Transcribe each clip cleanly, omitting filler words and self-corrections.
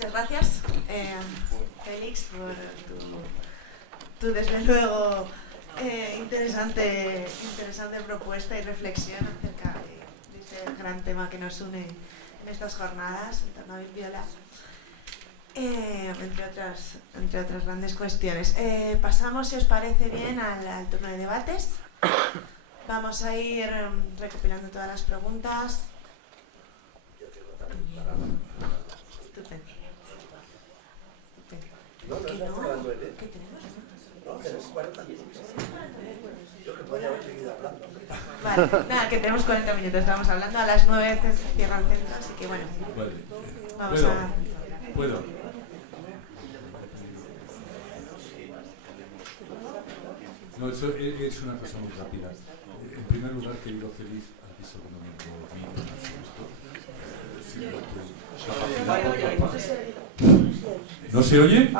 Muchas gracias, Félix, por tu desde luego interesante propuesta y reflexión acerca de este gran tema que nos une en estas jornadas en torno a Viola, entre otras grandes cuestiones. Pasamos, si os parece bien, al turno de debates. Vamos a ir recopilando todas las preguntas. Estupendo. ¿Qué tenemos? No, tenemos 40 minutos. Yo que podía haber seguido hablando. Vale, nada, que tenemos 40 minutos, estamos hablando, a las 9 cierra el centro, así que bueno. Vale. Vamos a... ¿Puedo? No, eso es una cosa muy rápida. En primer lugar, querido Félix, has visto que no me puedo ¿No se oye? Bien.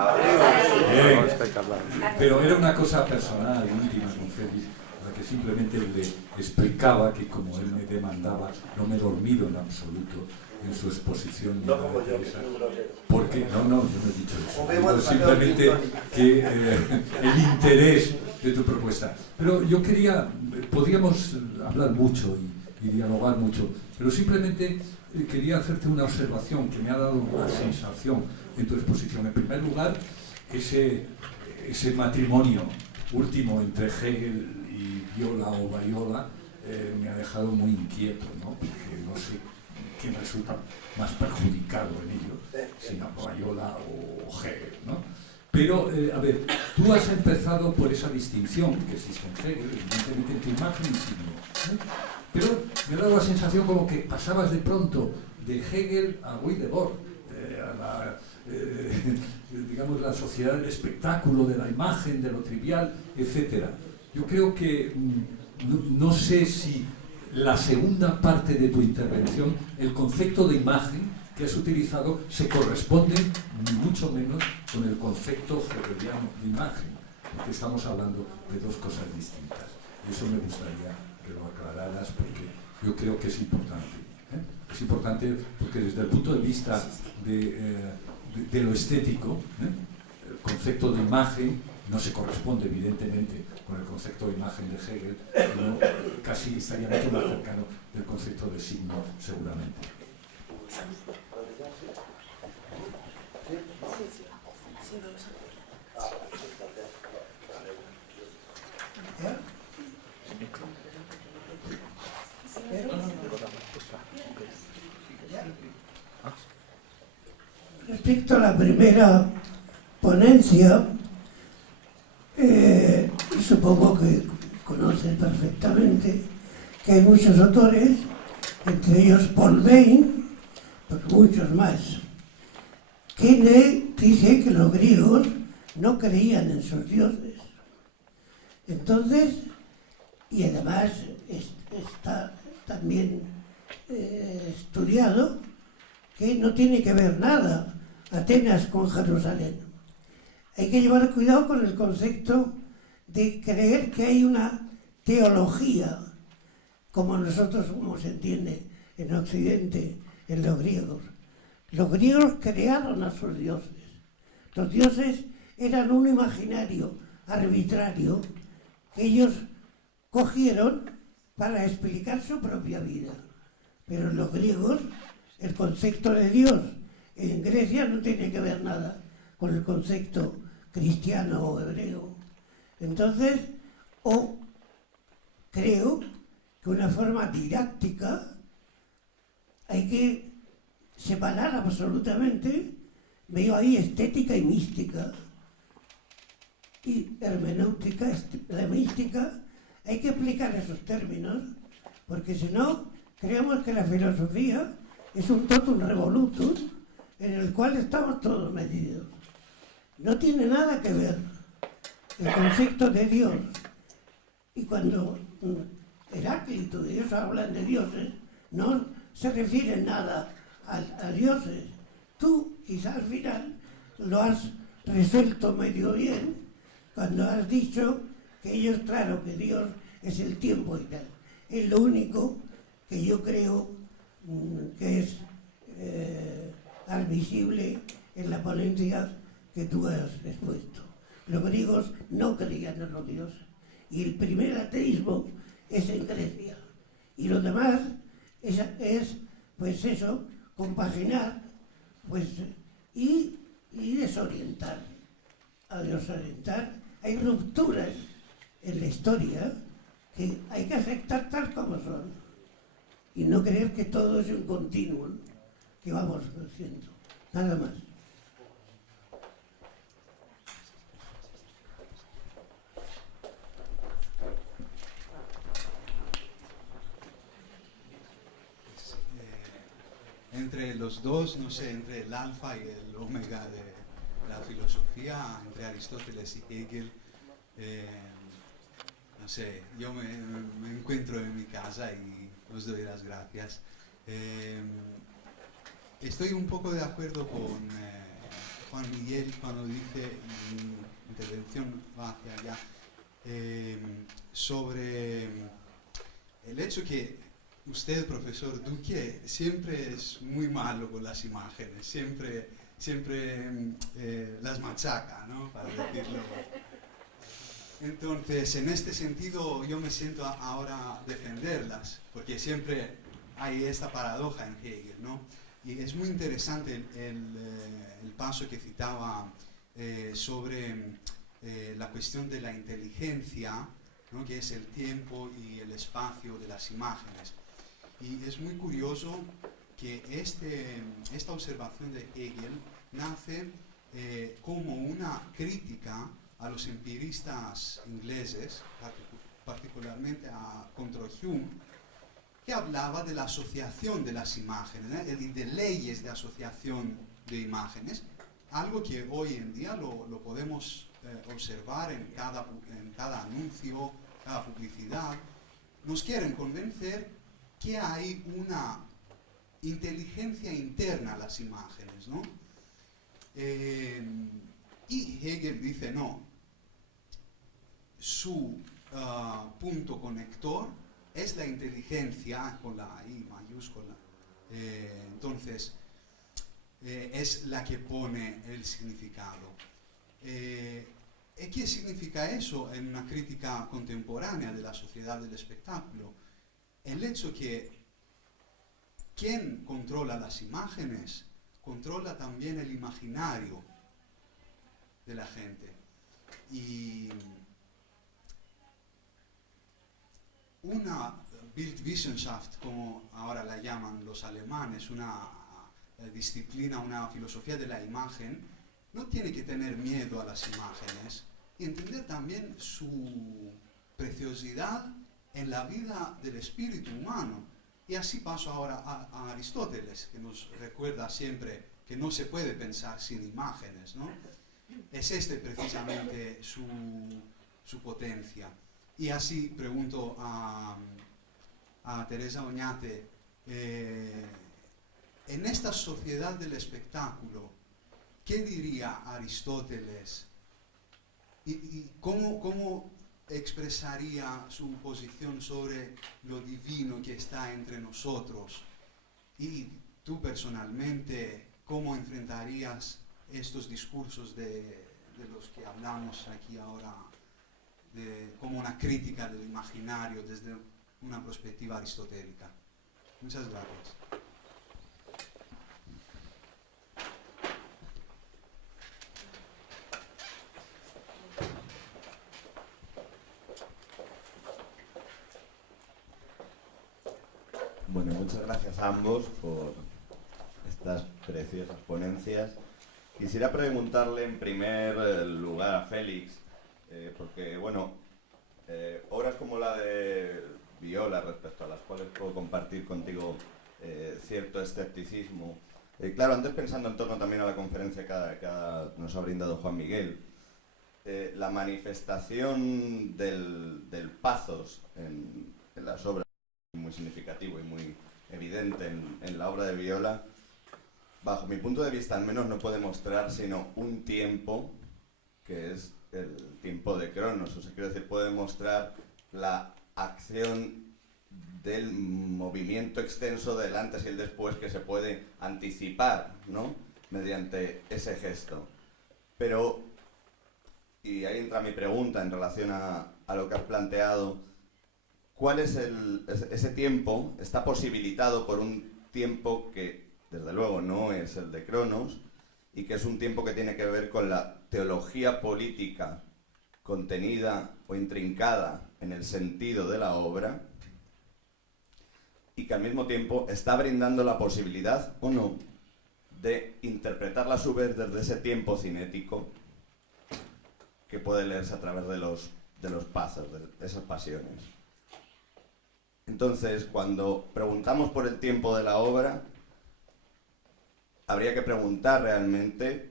Pero era una cosa personal, íntima con Félix, la que simplemente le explicaba que como él me demandaba, no me he dormido en absoluto en su exposición. No como yo, que soy un grosero. Porque, no, yo no he dicho eso. Digo simplemente que el interés de tu propuesta. Pero yo podríamos hablar mucho y dialogar mucho, pero simplemente quería hacerte una observación que me ha dado una sensación en tu exposición. En primer lugar, ese matrimonio último entre Hegel y Viola o Viola me ha dejado muy inquieto, ¿no? Porque no sé quién resulta más perjudicado en ello, si Viola o Hegel, ¿no? Pero, a ver, tú has empezado por esa distinción que existe en Hegel, evidentemente entre imagen y signo, ¿eh? Pero me ha dado la sensación como que pasabas de pronto de Hegel a Guy Debord, a la, digamos, la sociedad del espectáculo, de la imagen, de lo trivial, etc. Yo creo que, no sé si la segunda parte de tu intervención, el concepto de imagen que has utilizado, se corresponde ni mucho menos con el concepto hegeliano de imagen, porque estamos hablando de dos cosas distintas. Y eso me gustaría que lo aclararas, porque yo creo que es importante. Es importante porque desde el punto de vista de lo estético, el concepto de imagen no se corresponde evidentemente con el concepto de imagen de Hegel, sino casi estaría mucho más cercano del concepto de signo, seguramente. Respecto a la primera ponencia, supongo que conoces perfectamente que hay muchos autores, entre ellos Paul Bain, pero muchos más, que dice que los griegos no creían en sus dioses. Entonces, y además está también estudiado que no tiene que ver nada Atenas con Jerusalén. Hay que llevar cuidado con el concepto de creer que hay una teología, como nosotros, como se entiende en Occidente, en los griegos. Los griegos crearon a sus dioses. Los dioses eran un imaginario arbitrario que ellos cogieron para explicar su propia vida. Pero en los griegos, el concepto de Dios en Grecia no tiene que ver nada con el concepto cristiano o hebreo. Entonces, creo que una forma didáctica hay que separar absolutamente, veo ahí estética y mística, y hermenéutica, la mística, hay que explicar esos términos, porque si no, creemos que la filosofía es un totum revolutum en el cual estamos todos metidos. No tiene nada que ver el concepto de Dios. Y cuando Heráclito y ellos hablan de dioses, no se refieren nada a dioses. Tú, quizás al final, lo has resuelto medio bien cuando has dicho que ellos, claro, que Dios es el tiempo y tal. Es lo único que yo creo que es admisible en la ponencia que tú has expuesto. Los griegos no creían en los dioses. Y el primer ateísmo es en Grecia. Y lo demás es pues eso, compaginar pues, y desorientar. Al desorientar hay rupturas en la historia que hay que aceptar tal como son. Y no creer que todo es un continuo que vamos haciendo. Nada más. Entre los dos, no sé, entre el alfa y el omega de la filosofía, entre Aristóteles y Hegel, no sé, yo me encuentro en mi casa y os doy las gracias. Estoy un poco de acuerdo con Juan Miguel cuando dice, mi intervención va hacia allá, sobre el hecho que usted, profesor Duque, siempre es muy malo con las imágenes, siempre las machaca, ¿no? Para decirlo. Entonces, en este sentido, yo me siento ahora defenderlas, porque siempre hay esta paradoja en Hegel, ¿no? Y es muy interesante el paso que citaba sobre la cuestión de la inteligencia, ¿no? Que es el tiempo y el espacio de las imágenes. Y es muy curioso que esta observación de Hegel nace como una crítica a los empiristas ingleses, particularmente contra Hume, que hablaba de la asociación de las imágenes, de leyes de asociación de imágenes, algo que hoy en día lo podemos observar en cada anuncio, cada publicidad. Nos quieren convencer que hay una inteligencia interna a las imágenes, ¿no? Y Hegel dice, no, su punto conector es la inteligencia, con la I mayúscula, entonces es la que pone el significado. ¿Qué significa eso en una crítica contemporánea de la sociedad del espectáculo? El hecho que quien controla las imágenes controla también el imaginario de la gente. Y una Bildwissenschaft, como ahora la llaman los alemanes, una disciplina, una filosofía de la imagen, no tiene que tener miedo a las imágenes y entender también su preciosidad en la vida del espíritu humano. Y así paso ahora a Aristóteles, que nos recuerda siempre que no se puede pensar sin imágenes, ¿no? Es precisamente su potencia. Y así pregunto a Teresa Oñate, en esta sociedad del espectáculo, ¿qué diría Aristóteles? ¿Y cómo expresaría su posición sobre lo divino que está entre nosotros? Y tú personalmente, ¿cómo enfrentarías estos discursos de los que hablamos aquí ahora, como una crítica del imaginario desde una perspectiva aristotélica? Muchas gracias. Bueno, muchas gracias a ambos por estas preciosas ponencias. Quisiera preguntarle en primer lugar a Félix, porque, bueno, obras como la de Viola, respecto a las cuales puedo compartir contigo cierto escepticismo. Claro, antes pensando en torno también a la conferencia que nos ha brindado Juan Miguel, la manifestación del pathos en las obras es muy significativo y muy evidente en la obra de Viola. Bajo mi punto de vista, al menos no puede mostrar sino un tiempo, que es el tiempo de Cronos. O sea, quiero decir, puede mostrar la acción del movimiento extenso del antes y el después que se puede anticipar, ¿no? mediante ese gesto. Pero, y ahí entra mi pregunta en relación a lo que has planteado, ¿cuál es ese tiempo? Está posibilitado por un tiempo que, desde luego, no es el de Cronos, y que es un tiempo que tiene que ver con la teología política contenida o intrincada en el sentido de la obra, y que al mismo tiempo está brindando la posibilidad, o no, de interpretarla a su vez desde ese tiempo cinético que puede leerse a través de los pasos, de esas pasiones. Entonces, cuando preguntamos por el tiempo de la obra, habría que preguntar realmente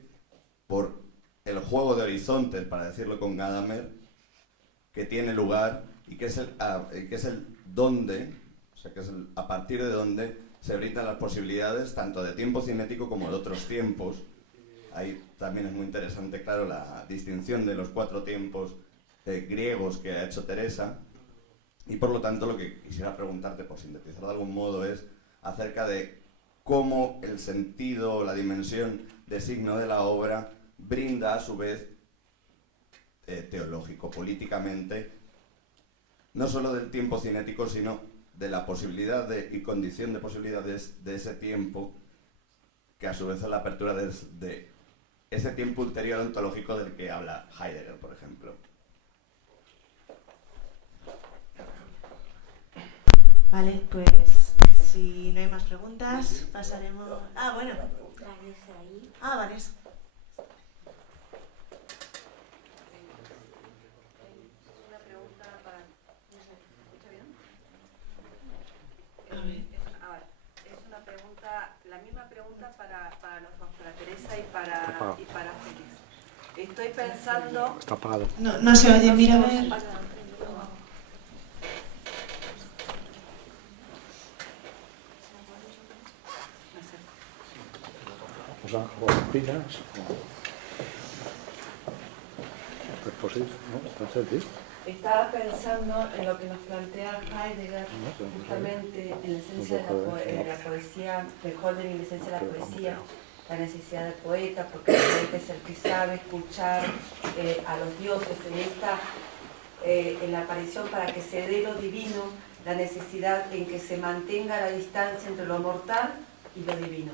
por el juego de horizontes, para decirlo con Gadamer, que tiene lugar y que es el dónde, o sea, que es a partir de donde se brindan las posibilidades tanto de tiempo cinético como de otros tiempos. Ahí también es muy interesante, claro, la distinción de los 4 tiempos griegos que ha hecho Teresa, y por lo tanto lo que quisiera preguntarte, por sintetizar de algún modo, es acerca de cómo el sentido, la dimensión de signo de la obra brinda a su vez teológico, políticamente, no solo del tiempo cinético, sino de la posibilidad y condición de posibilidades de ese tiempo, que a su vez es la apertura de ese tiempo ulterior ontológico del que habla Heidegger, por ejemplo. Vale, pues si no hay más preguntas, pasaremos... Ah, bueno. Ah, Vanessa. Una pregunta para... ¿Se escucha bien? A ver. Es una pregunta, la misma pregunta para los dos, para Teresa y para Félix. Estoy pensando... Está apagado. No se oye, mira a ver. O opinas, Estaba pensando en lo que nos plantea Heidegger, justamente en la esencia de la poesía, de Holden y la esencia de la poesía, la necesidad del poeta, porque el poeta es el que sabe escuchar a los dioses en la aparición para que se dé lo divino, la necesidad en que se mantenga la distancia entre lo mortal y lo divino.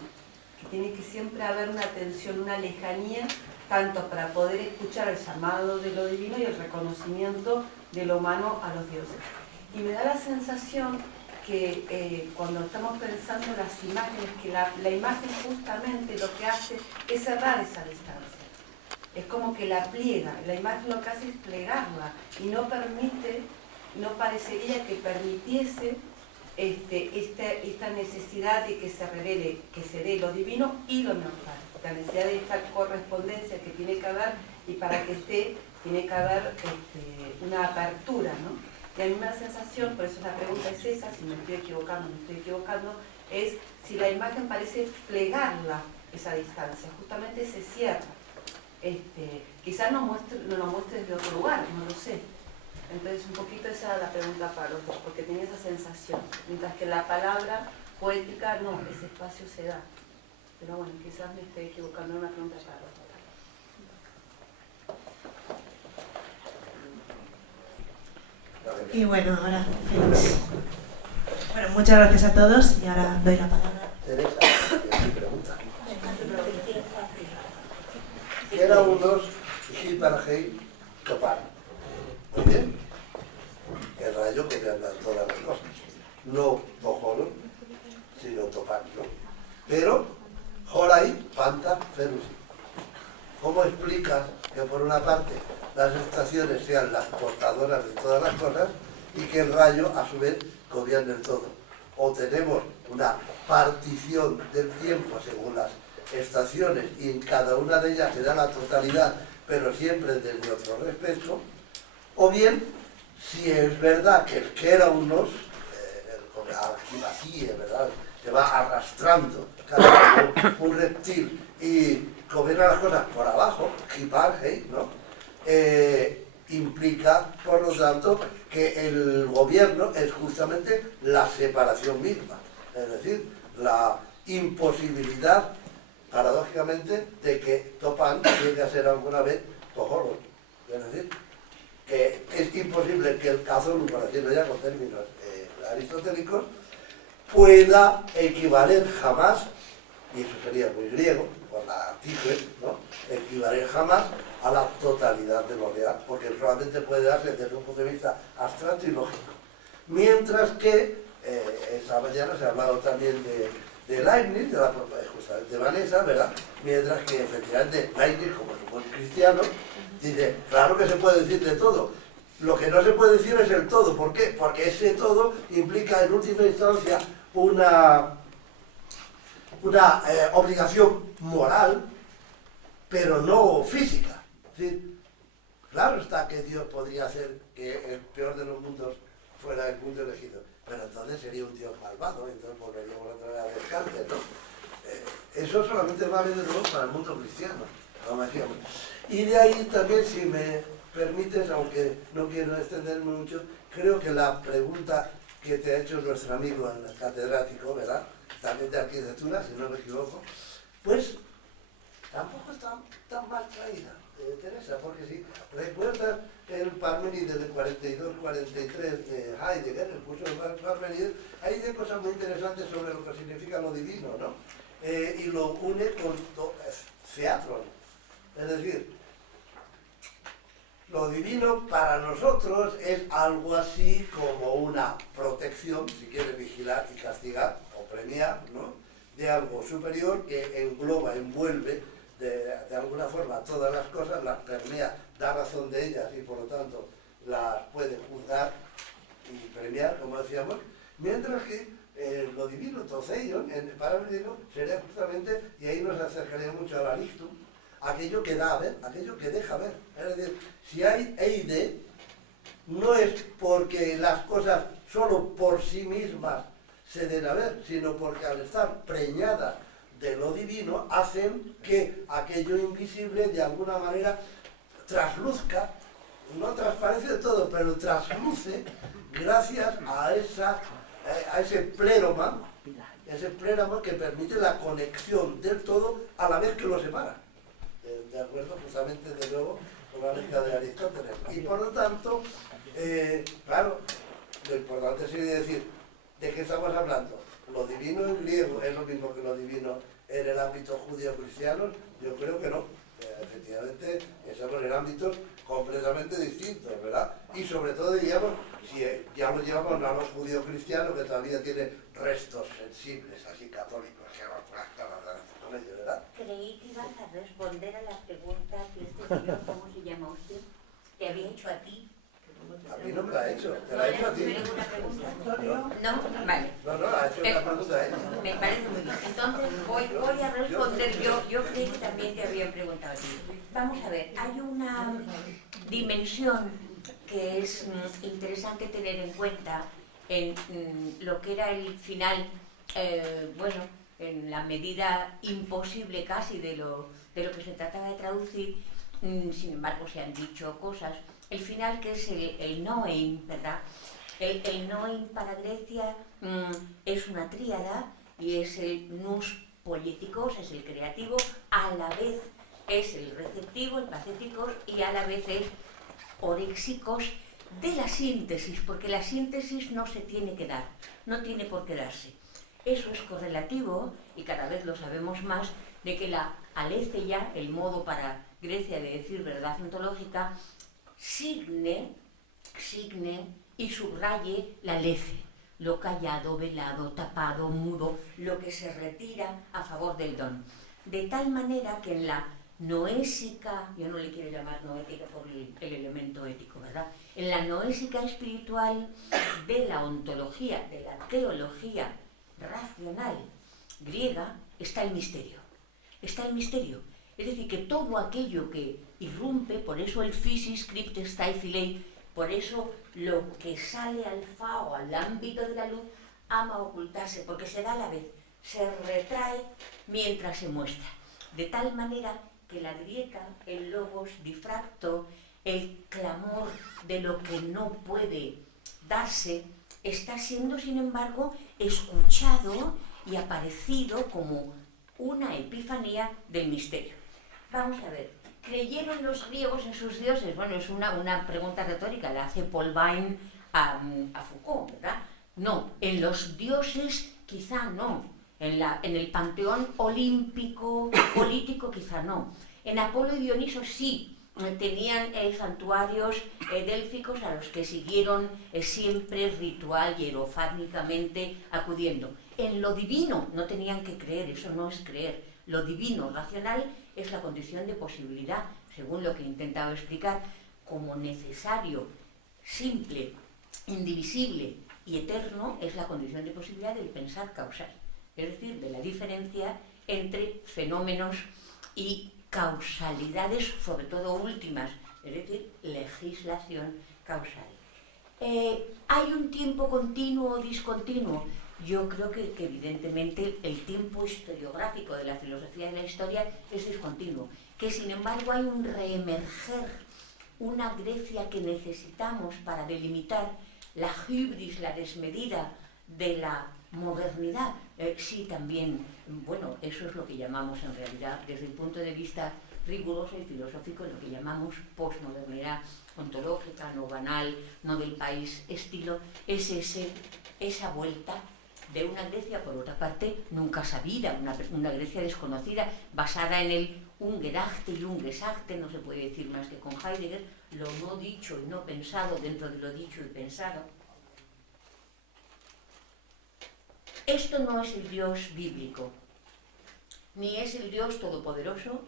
Tiene que siempre haber una tensión, una lejanía, tanto para poder escuchar el llamado de lo divino y el reconocimiento de lo humano a los dioses. Y me da la sensación que cuando estamos pensando en las imágenes, que la imagen justamente lo que hace es cerrar esa distancia. Es como que la pliega, la imagen lo que hace es plegarla y no permite, no parecería que permitiese esta necesidad de que se revele, que se dé lo divino y lo mortal, la necesidad de esta correspondencia que tiene que haber, y para que esté tiene que haber una apertura, ¿no? Y a mí me da la sensación, por eso la pregunta es esa, si me estoy equivocando, es si la imagen parece plegarla esa distancia, justamente se cierra. Quizás no lo muestre desde otro lugar, no lo sé. Entonces, un poquito esa era la pregunta para los dos, porque tenía esa sensación. Mientras que la palabra poética, no, ese espacio se da. Pero bueno, quizás me estoy equivocando en una pregunta para los dos. Y bueno, ahora Félix. Bueno, muchas gracias a todos y ahora doy la palabra. Teresa, mi pregunta. Era unos Hiparhei Topar. Muy bien. El rayo que te anda todas las cosas. No Tojolo, sino Topar, ¿no? Pero, Jorai, Panta, Ferusi. ¿Cómo explicas que por una parte las estaciones sean las portadoras de todas las cosas y que el rayo a su vez gobierne el todo? O tenemos una partición del tiempo según las estaciones y en cada una de ellas se da la totalidad, pero siempre desde otro respeto, o bien, si es verdad que el que era unos, aquí, ¿verdad?, se va arrastrando como un reptil y gobierna las cosas por abajo, Hiparhei, ¿no? Implica, por lo tanto, que el gobierno es justamente la separación misma, es decir, la imposibilidad paradójicamente, de que Topán llegue a ser alguna vez Toholon. Es decir, que es imposible que el Cazón, por decirlo ya con términos aristotélicos, pueda equivaler jamás, y eso sería muy griego, por la tigre, ¿no? Equivaler jamás a la totalidad de lo real, porque solamente puede darse desde un punto de vista abstracto y lógico. Mientras que, esta mañana se ha hablado también de Leibniz, justamente de Vanessa, ¿verdad? Mientras que efectivamente Leibniz, como es un buen cristiano, dice, claro que se puede decir de todo. Lo que no se puede decir es el todo. ¿Por qué? Porque ese todo implica en última instancia una obligación moral, pero no física. Es decir, claro está que Dios podría hacer que el peor de los mundos fuera el mundo elegido, pero entonces sería un Dios malvado, entonces volveríamos otra vez a Descartes, ¿no? Eso solamente vale de nuevo para el mundo cristiano, como decíamos. Y de ahí también, si me permites, aunque no quiero extenderme mucho, creo que la pregunta que te ha hecho nuestro amigo el catedrático, ¿verdad?, también de arquitectura, si no me equivoco, pues tampoco está tan mal traída, Teresa, porque si recuerdas el Parménides del 42-43 de Heidegger, el curso de Parménides, hay de cosas muy interesantes sobre lo que significa lo divino, ¿no? Y lo une con theatron, es decir, lo divino para nosotros es algo así como una protección, si quieres vigilar y castigar o premiar, ¿no?, de algo superior que engloba, envuelve de alguna forma todas las cosas, las permea, da razón de ellas y por lo tanto las puede juzgar y premiar, como decíamos, mientras que lo divino, Toseion, en Parménides, sería justamente, y ahí nos acercaría mucho al Aristum, aquello que da a ver, aquello que deja ver. Es decir, si hay eide, no es porque las cosas solo por sí mismas se den a ver, sino porque al estar preñadas de lo divino hacen que aquello invisible de alguna manera trasluzca, no transparece de todo, pero trasluce gracias a ese pléroma que permite la conexión del todo a la vez que lo separa. De acuerdo, justamente de nuevo con la lógica de Aristóteles. Y por lo tanto, claro, lo importante sería decir, ¿de qué estamos hablando? ¿Lo divino en griego es lo mismo que lo divino en el ámbito judío-cristiano? Yo creo que no. Efectivamente, estamos en ámbitos completamente distintos, ¿verdad? Y sobre todo, diríamos, si ya lo llevamos a los judío-cristianos, que todavía tienen restos sensibles, así católicos, con ellos, ¿verdad? Creí que ibas a responder a la pregunta que este señor, ¿cómo se llama usted?, te había hecho a ti. A mí no me la ha hecho, te la ha hecho a ti. ¿Una pregunta? No, vale. No, ha hecho una pregunta a ella. Me parece muy bien. Entonces voy a responder yo. Yo creí que también te habían preguntado a ti. Vamos a ver, hay una dimensión que es interesante tener en cuenta en lo que era el final, bueno, en la medida imposible casi de lo que se trataba de traducir. Sin embargo, se han dicho cosas. El final, que es el noein, ¿verdad? El noein para Grecia es una tríada y es el nous poietikos, es el creativo, a la vez es el receptivo, el pacéticos, y a la vez es orexicos de la síntesis, porque la síntesis no se tiene que dar, no tiene por qué darse. Eso es correlativo, y cada vez lo sabemos más, de que la aletheia, el modo para Grecia de decir verdad ontológica, signe y subraye la lece, lo callado, velado, tapado, mudo, lo que se retira a favor del don. De tal manera que en la noésica, yo no le quiero llamar noética por el elemento ético, ¿verdad? En la noésica espiritual de la ontología, de la teología racional griega, está el misterio. Está el misterio. Es decir, que todo aquello que irrumpe, por eso el physis cryptes tai philei, por eso lo que sale al fao, al ámbito de la luz, ama ocultarse, porque se da a la vez, se retrae mientras se muestra. De tal manera que la grieta, el logos difracto, el clamor de lo que no puede darse, está siendo, sin embargo, escuchado y aparecido como una epifanía del misterio. Vamos a ver, ¿creyeron los griegos en sus dioses? Bueno, es una pregunta retórica, la hace Paul Vine a Foucault, ¿verdad? No, en los dioses quizá no, en el panteón olímpico, político quizá no. En Apolo y Dioniso sí, tenían santuarios délficos a los que siguieron siempre ritual, hierofánicamente acudiendo. En lo divino no tenían que creer, eso no es creer. Lo divino, racional, es la condición de posibilidad, según lo que he intentado explicar, como necesario, simple, indivisible y eterno, es la condición de posibilidad del pensar causal. Es decir, de la diferencia entre fenómenos y causalidades, sobre todo últimas, es decir, legislación causal. ¿Hay un tiempo continuo o discontinuo? Yo creo que evidentemente el tiempo historiográfico de la filosofía de la historia es discontinuo, que sin embargo hay un reemerger, una Grecia que necesitamos para delimitar la hybris, la desmedida de la modernidad. Sí, también, bueno, eso es lo que llamamos en realidad, desde el punto de vista riguroso y filosófico, lo que llamamos posmodernidad ontológica, no banal, no del país estilo, es esa vuelta de una Grecia, por otra parte, nunca sabida, una Grecia desconocida, basada en el Ungerachte y Ungesachte, no se puede decir más que con Heidegger, lo no dicho y no pensado dentro de lo dicho y pensado. Esto no es el Dios bíblico, ni es el Dios todopoderoso,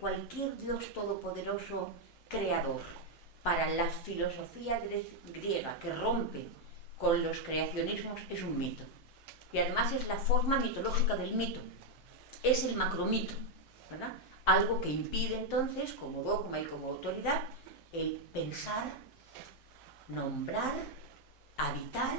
cualquier Dios todopoderoso creador. Para la filosofía griega que rompe con los creacionismos es un mito. Y además es la forma mitológica del mito, es el macromito, ¿verdad? Algo que impide entonces, como dogma y como autoridad, el pensar, nombrar, habitar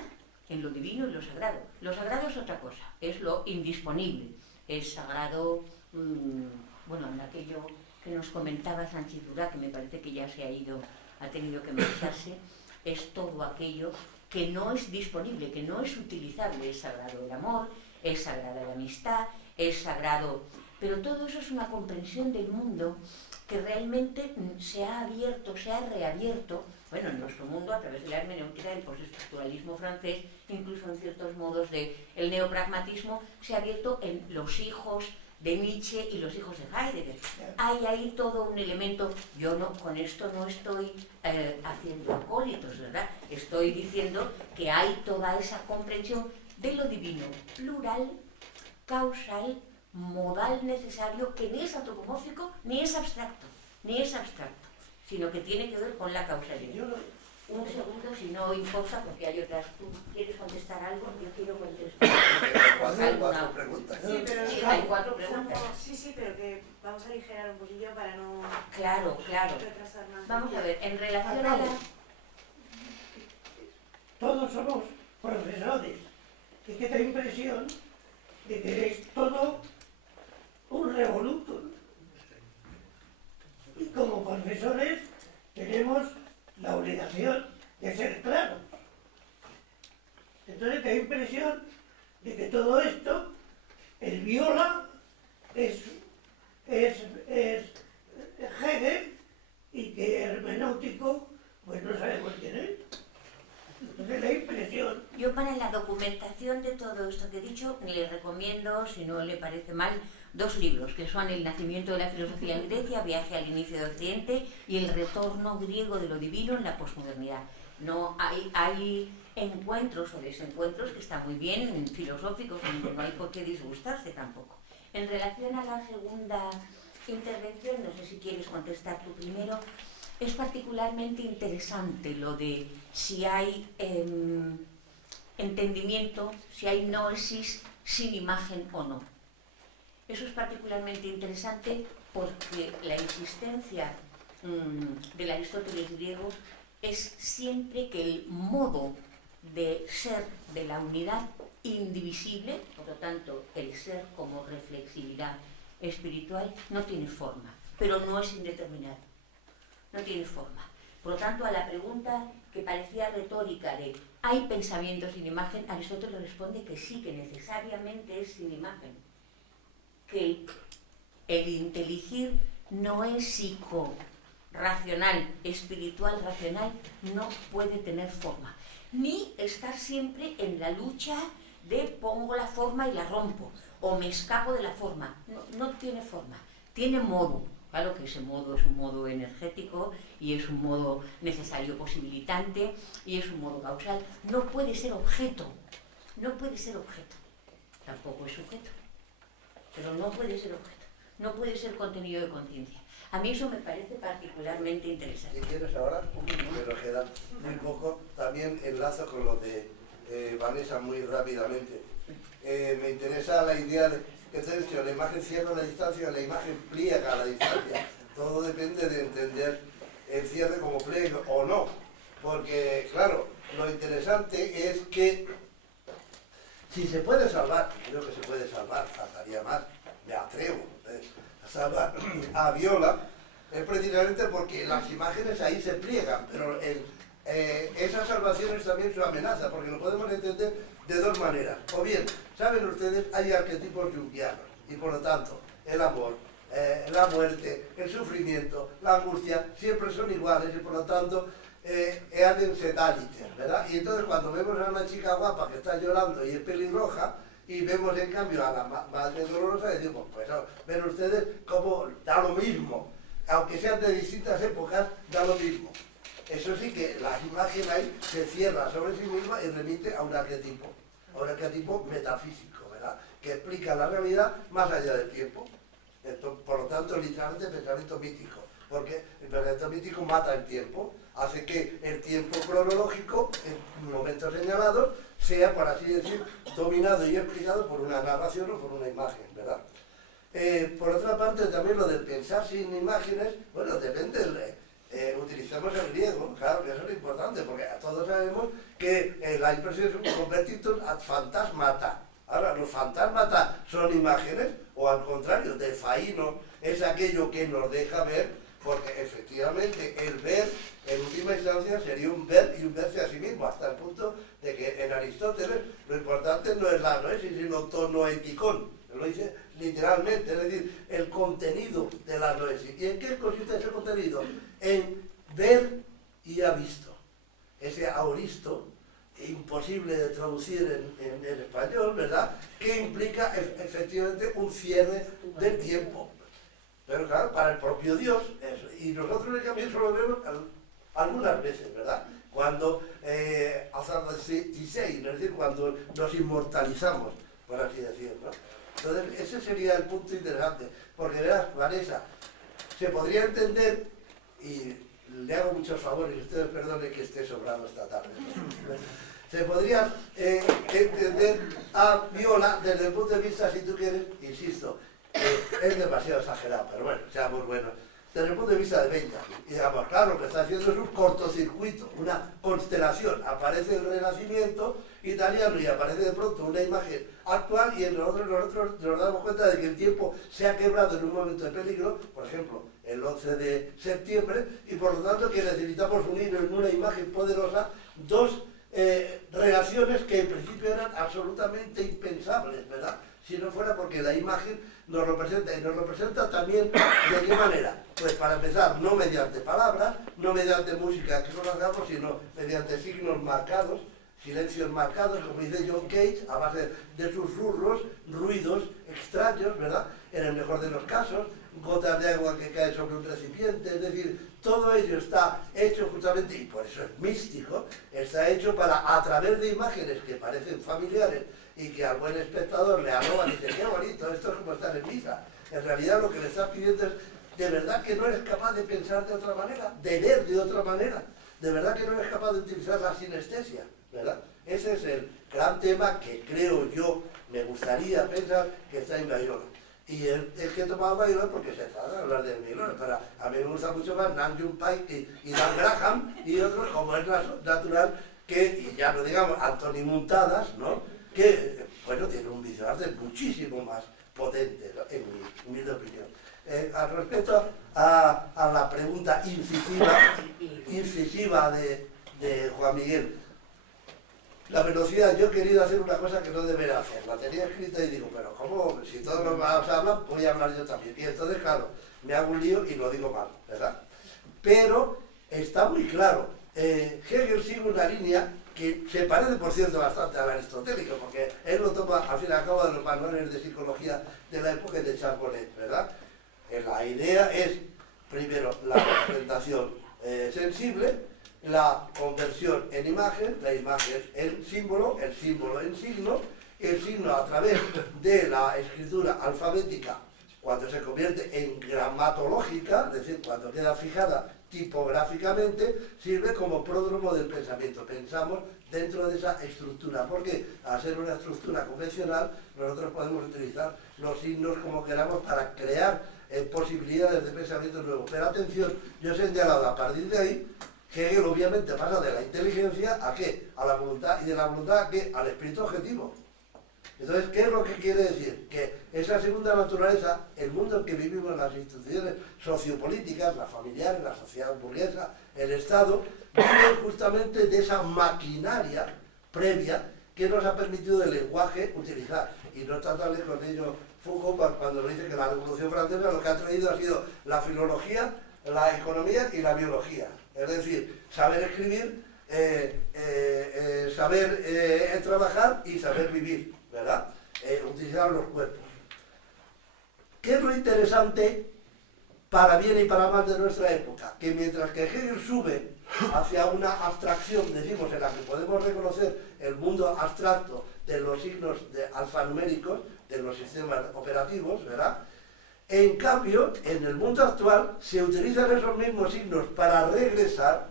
en lo divino y lo sagrado. Lo sagrado es otra cosa, es lo indisponible, es sagrado, bueno, en aquello que nos comentaba Sánchez Durá, que me parece que ya se ha ido, ha tenido que marcharse, es todo aquello que no es disponible, que no es utilizable. Es sagrado el amor, es sagrada la amistad, es sagrado... Pero todo eso es una comprensión del mundo que realmente se ha abierto, se ha reabierto, bueno, en nuestro mundo a través de la hermenéutica del postestructuralismo francés, incluso en ciertos modos del neopragmatismo, se ha abierto en los hijos de Nietzsche y los hijos de Heidegger. Hay ahí todo un elemento, yo no, con esto no estoy haciendo acólitos, ¿verdad? Estoy diciendo que hay toda esa comprensión de lo divino, plural, causal, modal necesario, que ni es antropomórfico ni es abstracto, sino que tiene que ver con la causalidad. Un segundo, si no importa, porque hay otras. ¿Tú quieres contestar algo? Yo quiero contestar. Cuatro preguntas. Sí, pero Sí, hay 4 preguntas. Sí, pero que vamos a aligerar un poquillo para no Claro. retrasar más. Vamos a ver, en relación a la... Todos somos profesores. Es que da impresión de que es todo un revolutum. Y como profesores tenemos la obligación de ser claros. Entonces da impresión de que todo esto, el viola, es Hegel, y que hermenéutico, pues no sabemos quién es. Entonces la impresión... Yo para la documentación de todo esto que he dicho, le recomiendo, si no le parece mal, 2 libros, que son El nacimiento de la filosofía en Grecia, Viaje al inicio de Occidente, y El retorno griego de lo divino en la posmodernidad. No hay encuentros o desencuentros que están muy bien, filosóficos, no hay por qué disgustarse tampoco. En relación a la segunda intervención, no sé si quieres contestar tú primero, es particularmente interesante lo de si hay entendimiento, si hay noesis sin imagen o no. Eso es particularmente interesante porque la insistencia del Aristóteles griego es siempre que el modo de ser de la unidad indivisible, por lo tanto el ser como reflexividad espiritual, no tiene forma, pero no es indeterminado, no tiene forma. Por lo tanto, a la pregunta que parecía retórica de ¿hay pensamiento sin imagen?, Aristóteles responde que sí, que necesariamente es sin imagen. que el inteligir no es psico-racional, espiritual, racional, no puede tener forma. Ni estar siempre en la lucha de pongo la forma y la rompo, o me escapo de la forma. No tiene forma, tiene modo. Claro que ese modo es un modo energético y es un modo necesario posibilitante y es un modo causal. No puede ser objeto, no puede ser objeto. Tampoco es sujeto, pero no puede ser objeto, no puede ser contenido de conciencia. A mí eso me parece particularmente interesante. Si quieres ahora, me lo queda muy poco, también enlazo con lo de Vanessa muy rápidamente. Me interesa la idea de que entonces la imagen cierra la distancia, la imagen pliega la distancia. Todo depende de entender el cierre como pliegue o no. Porque, claro, lo interesante es que si se puede salvar, creo que se puede salvar, faltaría más, me atrevo a salvar a Viola, es precisamente porque las imágenes ahí se pliegan, pero esa salvación es también su amenaza, porque lo podemos entender de dos maneras. O bien, saben ustedes, hay arquetipos junguianos, y por lo tanto, el amor, la muerte, el sufrimiento, la angustia, siempre son iguales, y por lo tanto, hacen setálites, ¿verdad? Y entonces cuando vemos a una chica guapa que está llorando y es pelirroja, y vemos en cambio a la madre dolorosa, decimos, pues ven ustedes cómo da lo mismo, aunque sean de distintas épocas, da lo mismo. Eso sí que la imagen ahí se cierra sobre sí misma y remite a un arquetipo metafísico, ¿verdad? Que explica la realidad más allá del tiempo. Por lo tanto, literalmente pensamiento mítico, porque el pensamiento mítico mata el tiempo, hace que el tiempo cronológico, en momentos señalados, sea, por así decir, dominado y explicado por una narración o por una imagen, ¿verdad? Por otra parte, también lo del pensar sin imágenes, bueno, depende utilizamos el griego, claro que eso es importante, porque todos sabemos que la impresión es un convertitum ad fantasmata. Ahora, los fantasmata son imágenes, o al contrario, de faíno es aquello que nos deja ver, porque efectivamente el ver, en última instancia, sería un ver y un verse a sí mismo, hasta el punto de que en Aristóteles lo importante no es la noesis, sino tonoetikon. Lo dice literalmente, es decir, el contenido de la noesis. ¿Y en qué consiste ese contenido? En ver y ha visto. Ese auristo, imposible de traducir en español, ¿verdad? Que implica efectivamente un cierre del tiempo. Pero claro, para el propio Dios, y nosotros en cambio solo lo vemos algunas veces, ¿verdad? Cuando es decir, cuando nos inmortalizamos, por así decirlo, ¿no? Entonces, ese sería el punto interesante, porque verás, Vanessa, se podría entender, y le hago muchos favores, y ustedes perdonen que esté sobrado esta tarde, ¿no? Se podría entender a Viola desde el punto de vista, si tú quieres, insisto, es demasiado exagerado, pero bueno, seamos buenos, desde el punto de vista de Benjamin. Y digamos, claro, lo que está haciendo es un cortocircuito, una constelación. Aparece el Renacimiento italiano y aparece de pronto una imagen actual y nosotros nos damos cuenta de que el tiempo se ha quebrado en un momento de peligro, por ejemplo, el 11 de septiembre, y por lo tanto que necesitamos unir en una imagen poderosa dos relaciones que en principio eran absolutamente impensables, ¿verdad? Si no fuera porque la imagen nos representa, y nos representa también ¿de qué manera? Pues para empezar, no mediante palabras, no mediante música que nos hagamos, sino mediante signos marcados, silencios marcados, como dice John Cage, a base de susurros, ruidos extraños, ¿verdad? En el mejor de los casos, gotas de agua que caen sobre un recipiente, es decir, todo ello está hecho justamente, y por eso es místico, está hecho para, a través de imágenes que parecen familiares y que al buen espectador le arroban y dicen, qué bonito, esto es como estar en misa. En realidad lo que le estás pidiendo es, de verdad que no eres capaz de pensar de otra manera, de ver de otra manera, de verdad que no eres capaz de utilizar la sinestesia, ¿verdad? Ese es el gran tema que creo yo, me gustaría pensar que está en Bayrona. Y el que tomaba Bayrona porque se trata de hablar de Bayrona, pero a mí me gusta mucho más Nam June Paik y Dan Graham y otros, como es natural, que, y ya no digamos, Anthony Muntadas, ¿no? Que, bueno, tiene un visual muchísimo más potente, ¿no? En mi humilde opinión. Al respecto a la pregunta incisiva de Juan Miguel, La velocidad, yo he querido hacer una cosa que no debería hacer. La tenía escrita y digo, pero ¿cómo? Si todos los demás hablan, voy a hablar yo también. Y entonces, claro, me hago un lío y lo digo mal, ¿verdad? Pero está muy claro. Hegel sigue una línea que se parece, por cierto, bastante al aristotélico, porque él lo toma, al fin y al cabo, de los manuales de psicología de la época de Charles Bonnet, ¿verdad? La idea es, primero, la representación sensible, la conversión en imagen, la imagen en símbolo, el símbolo en signo, el signo a través de la escritura alfabética, cuando se convierte en gramatológica, es decir, cuando queda fijada tipográficamente, sirve como pródromo del pensamiento. Pensamos dentro de esa estructura, porque al ser una estructura convencional, nosotros podemos utilizar los signos como queramos para crear posibilidades de pensamiento nuevos. Pero atención, yo he señalado a partir de ahí que Hegel obviamente pasa de la inteligencia a ¿qué? A la voluntad, y de la voluntad a ¿qué? Al espíritu objetivo. Entonces, ¿qué es lo que quiere decir? Que esa segunda naturaleza, el mundo en que vivimos, las instituciones sociopolíticas, las familiares, la sociedad burguesa, el Estado, viven justamente de esa maquinaria previa que nos ha permitido el lenguaje utilizar. Y no está tan lejos de ello Foucault cuando dice que la Revolución Francesa lo que ha traído ha sido la filología, la economía y la biología. Es decir, saber escribir, saber trabajar y saber vivir, ¿verdad? Utilizar los cuerpos. ¿Qué es lo interesante para bien y para mal de nuestra época? Que mientras que Hegel sube hacia una abstracción, decimos, en la que podemos reconocer el mundo abstracto de los signos alfanuméricos, de los sistemas operativos, ¿verdad? En cambio, en el mundo actual se utilizan esos mismos signos para regresar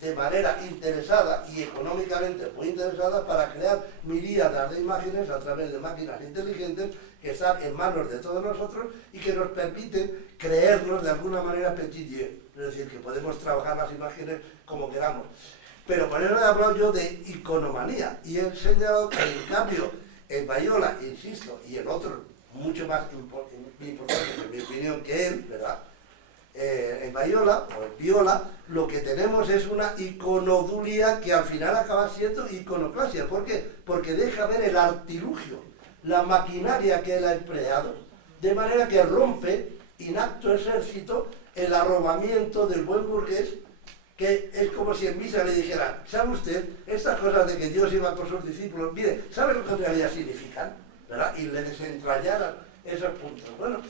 de manera interesada y económicamente muy interesada para crear miríadas de imágenes a través de máquinas inteligentes que están en manos de todos nosotros y que nos permiten creernos de alguna manera petit dieu, es decir, que podemos trabajar las imágenes como queramos. Pero por eso he hablado yo de iconomanía y he señalado que en cambio en Bayola, insisto, y en otros mucho más importantes en mi opinión que él, ¿verdad? En Bayola o en Viola, lo que tenemos es una iconodulia que al final acaba siendo iconoclasia. ¿Por qué? Porque deja ver el artilugio, la maquinaria que él ha empleado, de manera que rompe in acto ejército el arrobamiento del buen burgués, que es como si en misa le dijeran, ¿sabe usted? Estas cosas de que Dios iba con sus discípulos, mire, ¿sabe lo que en realidad significan? ¿Verdad? Y le desentrañaran esos puntos. Bueno,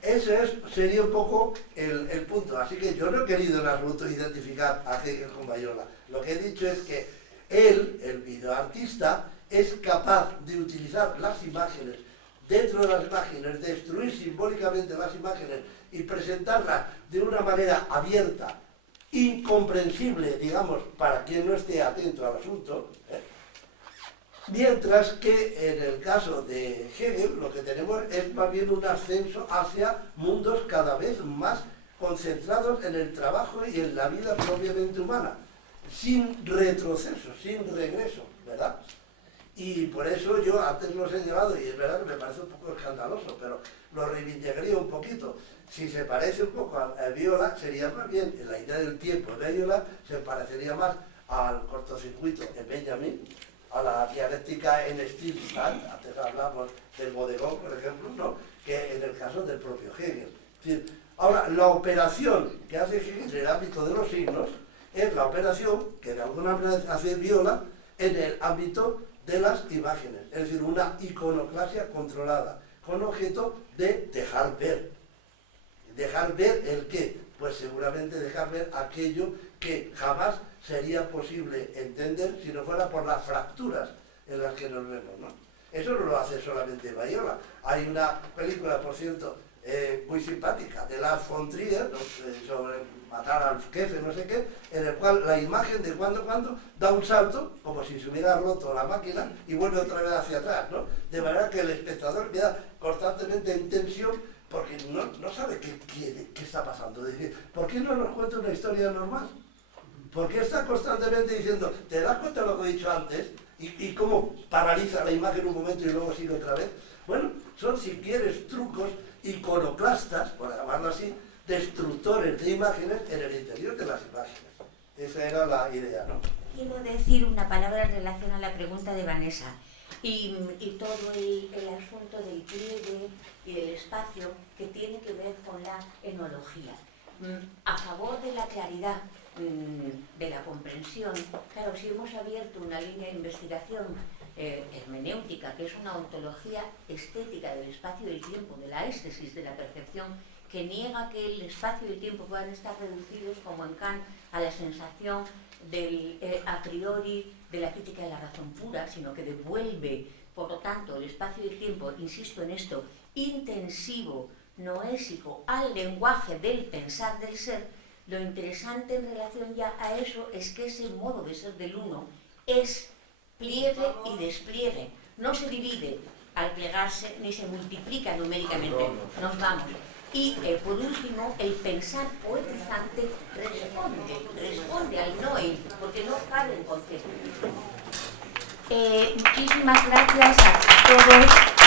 ese sería un poco el punto. Así que yo no he querido en absoluto identificar a Hegel con Bayola. Lo que he dicho es que él, el videoartista, es capaz de utilizar las imágenes, dentro de las imágenes, destruir simbólicamente las imágenes y presentarlas de una manera abierta, incomprensible, digamos, para quien no esté atento al asunto, mientras que en el caso de Hegel lo que tenemos es más bien un ascenso hacia mundos cada vez más concentrados en el trabajo y en la vida propiamente humana, sin retroceso, sin regreso, ¿verdad? Y por eso yo antes lo he señalado, y es verdad que me parece un poco escandaloso, pero lo reivindicaría un poquito. Si se parece un poco a Viola, sería más bien, en la idea del tiempo de Viola, se parecería más al cortocircuito en Benjamin, a la dialéctica en Stills, antes hablamos del bodegón, por ejemplo, ¿no? Que en el caso del propio Hegel. Es decir, ahora, la operación que hace Hegel en el ámbito de los signos es la operación que de alguna manera hace Viola en el ámbito de las imágenes, es decir, una iconoclasia controlada, con objeto de dejar ver. ¿Dejar ver el qué? Pues seguramente dejar ver aquello que jamás sería posible entender si no fuera por las fracturas en las que nos vemos, ¿no? Eso no lo hace solamente Bayola. Hay una película, por cierto, muy simpática, de Lars von Trier, ¿no? Sobre matar al jefe, no sé qué, en el cual la imagen de cuando da un salto, como si se hubiera roto la máquina, y vuelve otra vez hacia atrás, ¿no? De manera que el espectador queda constantemente en tensión porque no sabe qué está pasando. Es decir, ¿por qué no nos cuenta una historia normal? ¿Por qué está constantemente diciendo, ¿te das cuenta de lo que he dicho antes? Y cómo paraliza la imagen un momento y luego sigue otra vez. Bueno, son, si quieres, trucos iconoclastas, por llamarlo así, destructores de imágenes en el interior de las imágenes. Esa era la idea, ¿no? quiero decir una palabra en relación a la pregunta de Vanessa y todo el asunto del pliegue y del espacio que tiene que ver con la enología. A favor de la claridad, de la comprensión, claro, si hemos abierto una línea de investigación hermenéutica, que es una ontología estética del espacio y el tiempo, de la éstesis de la percepción, que niega que el espacio y el tiempo puedan estar reducidos, como en Kant, a la sensación del a priori de la crítica de la razón pura, sino que devuelve, por lo tanto, el espacio y el tiempo, insisto en esto, intensivo, noésico, al lenguaje del pensar del ser. Lo interesante en relación ya a eso es que ese modo de ser del uno es pliegue y despliegue. No se divide al plegarse ni se multiplica numéricamente. Nos vamos. Y por último, el pensar poetizante responde al no ir, porque no cabe en concepto. Muchísimas gracias a todos.